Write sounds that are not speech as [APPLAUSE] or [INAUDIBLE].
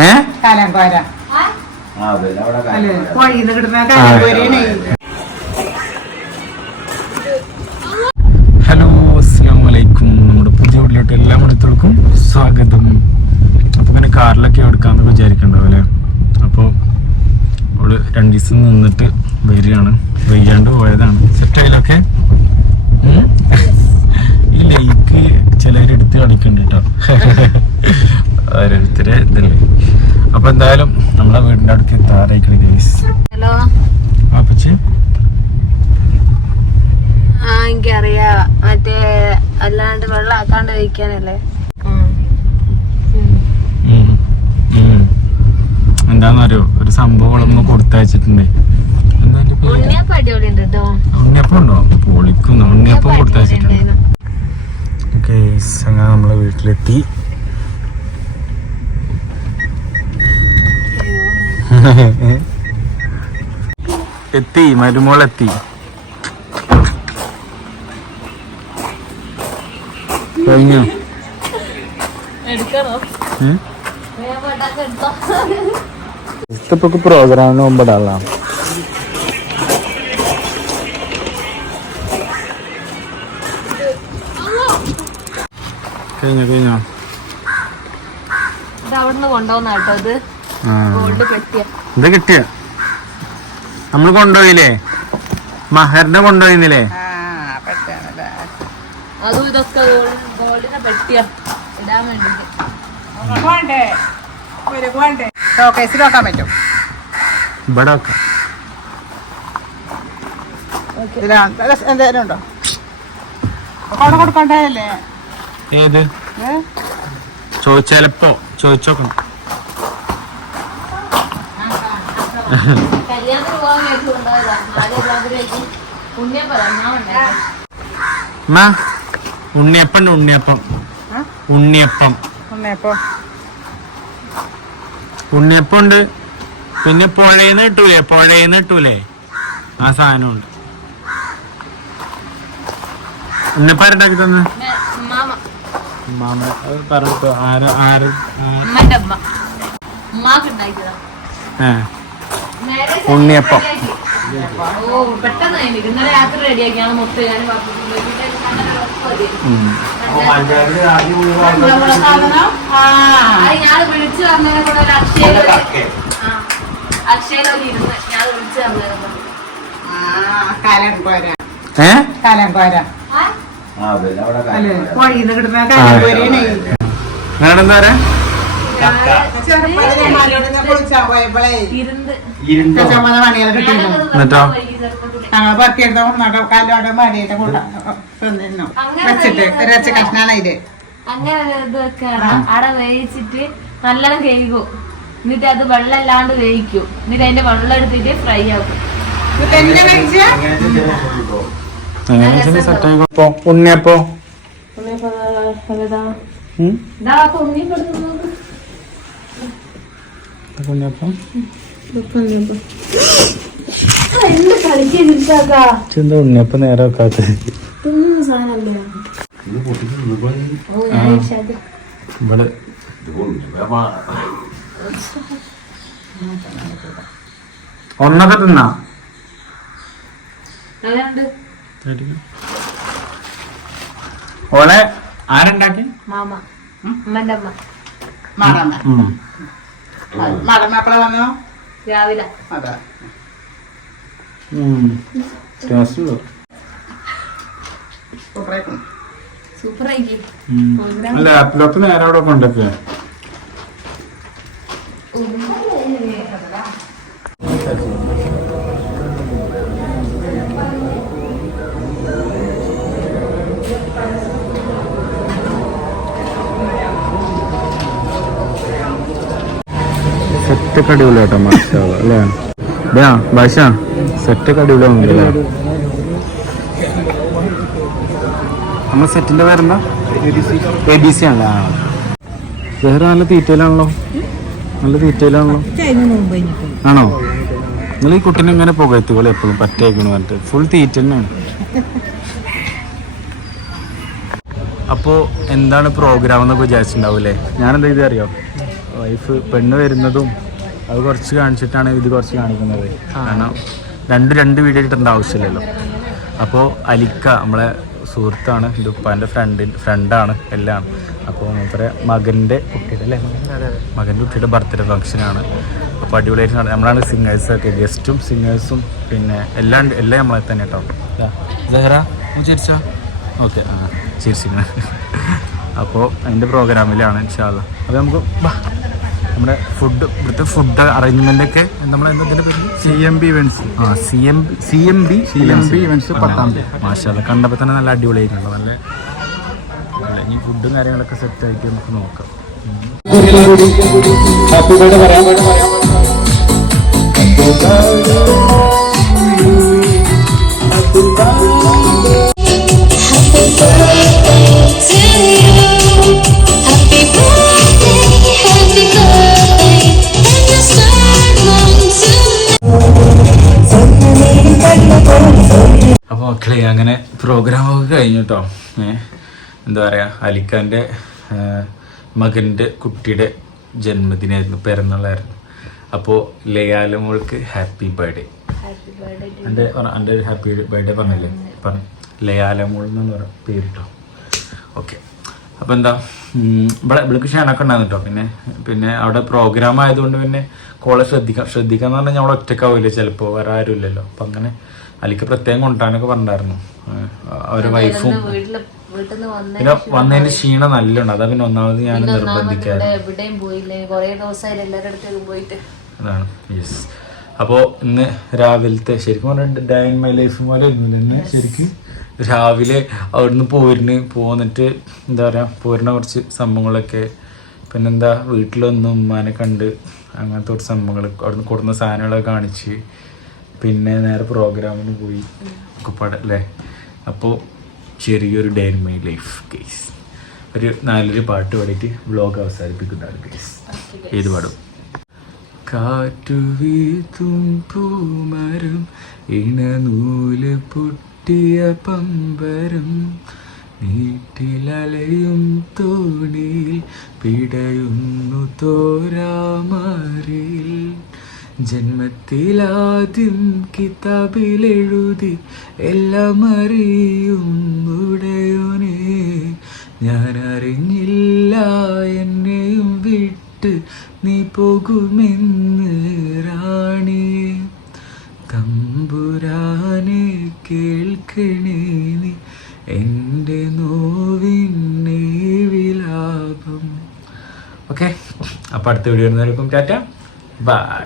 ഏ? കാലാങ്കോര ആ പിന്നെ അവിടെ അല്ലേ? കോഴിന്ന് കിട്ടുന്ന കാലാങ്കോരയാണ് ഹലോ അസ്സാം വലൈക്കും നമ്മുടെ പുതിയ വീട്ടിലോട്ട് എല്ലാ മണിത്തോൾക്കും സ്വാഗതം. അപ്പോൾ ഇങ്ങനെ കാറിലൊക്കെ എടുക്കാമെന്ന് വിചാരിക്കണ്ടാവും അല്ലേ? അപ്പോൾ അവൾ രണ്ട് ദിവസം നിന്നിട്ട് വരികയാണ്. വയ്യാണ്ട് പോയതാണ്. സെറ്റായാലൊക്കെ ഈ ലൈക്ക് ചിലരെടുത്ത് കളിക്കണ്ട കേട്ടോ [LAUGHS] ഓരോരുത്തരെ ഇതല്ലേ. അപ്പോൾ എന്തായാലും നമ്മളെ വീടിന്റെ അടുത്ത് എത്താറായിക്കണേ ഗൈസ് ഹലോ? അപ്പച്ചി ആ എനിക്കറിയാ. മറ്റേ അല്ലാണ്ട് വെള്ളം ആക്കാണ്ട് കഴിക്കാനല്ലേ. എന്താന്നറിയോ? ഒരു സംഭവം ഒന്ന് കൊടുത്തയച്ചിട്ടുണ്ട്. ഉണ്ണിയപ്പം ഉണ്ടോ? പൊളിക്കുന്നു. ഉണ്ണിയപ്പം കൊടുത്തയച്ചിട്ടുണ്ട്. അങ്ങനെ നമ്മളെ വീട്ടിലെത്തി. [LAUGHS] എത്തി മരുമോളെത്തി. കഴിഞ്ഞു? ഇഷ്ടപ്പെട്ട പ്രോഗ്രാമിന് മുമ്പിടാളാ കഴിഞ്ഞു കഴിഞ്ഞോ? ഇത് കൊണ്ടുപോകുന്ന കേട്ടോ ഇത്. ഇത് കിട്ടിയ. നമ്മൾ കൊണ്ടുപോയില്ലേ? മഹറിനെ കൊണ്ടുപോയിന്നില്ലേ അതും ഇതൊക്കെ ഗോൾഡിനെ പെട്ടിയ. ഇടാൻ വേണ്ടേ ഷോക്കേസിൽ പറ്റും. ഇവിടെ ഉണ്ടോ? ഏത്? ചോദിച്ചാലപ്പോ ചോദിച്ചോക്കണം. ഉണ്ണിയപ്പം ഉണ്ണിയപ്പം. ഉണ്ണിയപ്പം? ഉണ്ണിയപ്പം. ഉണ്ട് പിന്നെ പുഴയിൽ കിട്ടൂലേ? പുഴയിന്ന് കിട്ടൂലേ? ആ സാധനമുണ്ട്. ഉണ്ണിയപ്പം ആരുണ്ടാക്കി തന്നെ? മാമ മാമ അത് പറഞ്ഞിട്ടോ ആര് ആര് ഏ ഉണ്ണിയപ്പം. ഏ? കാലാങ്കോര കോഴിന്ന് കിട്ടുന്ന കാലാങ്കോരയാണ് നിങ്ങളെന്താ പറയാ? എന്നിട്ടോ? ഞങ്ങൾ പറക്കിയെടുത്ത നട കാലോടെ മടിയുടെ കൂടെ വെച്ചിട്ട് ഒരു കഷ്ണാണ് ഇത് അങ്ങനെ ഒരു ഇത് വെക്കാണ് അവിടെ വേവിച്ചിട്ട് നല്ലോണം കേൾക്കും എന്നിട്ട് അത് വെള്ളം വേവിക്കും. എന്നിട്ട് അതിന്റെ വെള്ളം എടുത്തിട്ട് ഫ്രൈ ആക്കും. ഉണ്ണിയപ്പോ? ഉണ്ണിയപ്പം എന്ത് കളിക്കാ എന്താ ഉണ്ണിയപ്പം നേരെ വെക്കാത്ത. ഇവിടെ. ഒന്നൊക്കെ തിന്നാ? ഓളെ ആരുണ്ടാക്കി? മാമ. അമ്മന്റെ അമ്മ. മറന്ന മറന്ന എപ്പോഴാ വന്നു? രാവിലെ. അതെ. ലാപ്പിലൊക്കെ നേരെ അവിടെ കൊണ്ടൊക്കെ. സെറ്റ് ഒക്കെ അടിപൊളി കേട്ടോ മാഷാവ് അല്ലേ? ഇതാ ഭാഷ. സെറ്റ് ഒക്കെ അടിപൊളിയാവുന്നുണ്ട് അല്ലേ? നമ്മുടെ സെറ്റിന്റെ പേരെന്താ? എ ബി സി ആണല്ലേ വേറെ നല്ല തീറ്റയിലാണല്ലോ? നല്ല തീറ്റയിലാണല്ലോ? ആണോ? നിങ്ങൾ ഈ കുട്ടീനെ ഇങ്ങനെ പുകയത്തുപോലെ എപ്പോഴും പറ്റേക്കണു പറഞ്ഞിട്ട്. ഫുൾ തീറ്റ തന്നെയാണ്. അപ്പോൾ എന്താണ് പ്രോഗ്രാം എന്നൊക്കെ വിചാരിച്ചിട്ടുണ്ടാവൂലേ ഞാനെന്താ ഇത് അറിയോ? വൈഫ് പെണ്ണ് വരുന്നതും അത് കുറച്ച് കാണിച്ചിട്ടാണ് ഇത് കുറച്ച് കാണിക്കുന്നത്. കാരണം രണ്ട് രണ്ട് വീഡിയോ ഇടേണ്ട ആവശ്യമില്ലല്ലോ. അപ്പോൾ അലിക്ക നമ്മളെ സുഹൃത്താണ് ഉപ്പാന്റെ ഫ്രണ്ടിൽ ഫ്രണ്ടാണ് എല്ലാം. അപ്പോൾ മൂപ്പരെ മകന്റെ കുട്ടിയുടെ അല്ലേ? മകന്റെ കുട്ടിയുടെ ബർത്ത്ഡേ ഫംഗ്ഷനാണ് അപ്പോൾ അടിപൊളിയായിട്ട് നട- നമ്മളാണ് സിംഗേഴ്സൊക്കെ ഗസ്റ്റും സിംഗേഴ്സും പിന്നെ എല്ലാം എല്ലാം നമ്മളെ തന്നെ കേട്ടോ ചിരിച്ചോ? ഓക്കെ ആ ചിരിച്ചിങ്ങനെ അപ്പോൾ അതിന്റെ പ്രോഗ്രാമിലാണ് ഇൻഷാല്ല അപ്പോൾ നമുക്ക് നമ്മുടെ ഫുഡ് ഇവിടുത്തെ ഫുഡ് അറേഞ്ച്മെന്റ് ഒക്കെ നമ്മൾ എന്തിന്റെ പേര്? സി എം ബി ഇവൻസ് ആ C M C M B C M B events പത്താം തീയതി. മാഷാ കണ്ടപ്പോൾ തന്നെ നല്ല അടിപൊളിയായിട്ടുണ്ടോ. നല്ല നല്ല ഇനി ഫുഡും കാര്യങ്ങളൊക്കെ സെറ്റ് ആയിട്ട് നമുക്ക് നോക്കാം. Happy മക്കളെ അങ്ങനെ പ്രോഗ്രാമൊക്കെ കഴിഞ്ഞു കേട്ടോ എന്താ പറയുക അലിഖാന്റെ മകന്റെ കുട്ടിയുടെ ജന്മദിനമായിരുന്നു പിറന്നാളായിരുന്നു. അപ്പോൾ ലയാലമോൾക്ക് ഹാപ്പി ബർത്ത്ഡേ ഹാപ്പി ബർത്ത്ഡേ എന്റെ എന്റെ ഹാപ്പി ബർത്ത്ഡേ പറഞ്ഞല്ലേ? പറഞ്ഞു ലയാലമോൾ എന്നാണ് പറഞ്ഞ പേര് കേട്ടോ ഓക്കെ അപ്പോൾ എന്താ ഇവിടെ ഇവിടേക്ക് ക്ഷണമൊക്കെ ഉണ്ടായിരുന്നു കേട്ടോ പിന്നെ പിന്നെ അവിടെ പ്രോഗ്രാം ആയതുകൊണ്ട് പിന്നെ കോളെ ശ്രദ്ധിക്കാം. ശ്രദ്ധിക്കാന്ന് പറഞ്ഞാൽ ഞങ്ങൾ ഒറ്റക്കാവില്ല ചിലപ്പോൾ വേറെ ആരും ഇല്ലല്ലോ അപ്പം അങ്ങനെ അലിക്ക് പ്രത്യേകം കൊണ്ടുവരാനൊക്കെ പറഞ്ഞിട്ടുണ്ടായിരുന്നു. അവരെ വൈഫും പിന്നെ വന്നതിന് ക്ഷീണം നല്ലുണ്ട് അതാ പിന്നെ ഒന്നാമത് ഞാൻ നിർബന്ധിക്കാറ്. അതാണ്. യെസ് അപ്പോൾ ഇന്ന് രാവിലത്തെ ശരിക്കും പറഞ്ഞിട്ട് ഡേ ഇൻ മൈ ലൈഫ് പോലെ ഒന്നുമില്ല ശരിക്കും. രാവിലെ അവിടുന്ന് പോരുന്ന്. പോന്നിട്ട് എന്താ പറയുക പോരുന്ന കുറച്ച് സംഭവങ്ങളൊക്കെ. പിന്നെന്താ വീട്ടിലൊന്നും ഉമ്മാനെ കണ്ട് അങ്ങനത്തെ കുറച്ച് സംഭവങ്ങൾ അവിടുന്ന് കൊടുക്കുന്ന സാധനങ്ങളൊക്കെ കാണിച്ച്. പിന്നെ നേരെ പ്രോഗ്രാമിന് പോയി. കുപ്പാട് അല്ലേ? അപ്പോൾ ചെറിയൊരു day in my life case ഒരു നല്ലൊരു പാട്ട് പാടിയിട്ട് വ്ളോഗ് അവസാനിപ്പിക്കുന്നതാണ് കേസ് ഏത് പാടും? കാറ്റു വീത്തും പൂമരം ഇണനൂൽ പൊട്ടിയ പമ്പരം നീട്ടിലലയും തോണിയിൽ പിടയുന്നു തോരാമാരിൽ ജന്മത്തിലാദ്യം കിതാബിലെഴുതി എല്ലാം അറിയും ഉടയോനെ ഞാൻ അറിഞ്ഞില്ല എന്നെയും വിട്ട് നീ പോകുമെന്ന് റാണി. തമ്പുരാനെ കേൾക്കണേ നീ എന്റെ നോവിനെ വിലാപം ഓക്കെ അപ്പോൾ അടുത്ത വീഡിയോ വരുന്നവർക്കും ടാറ്റ. ബൈ.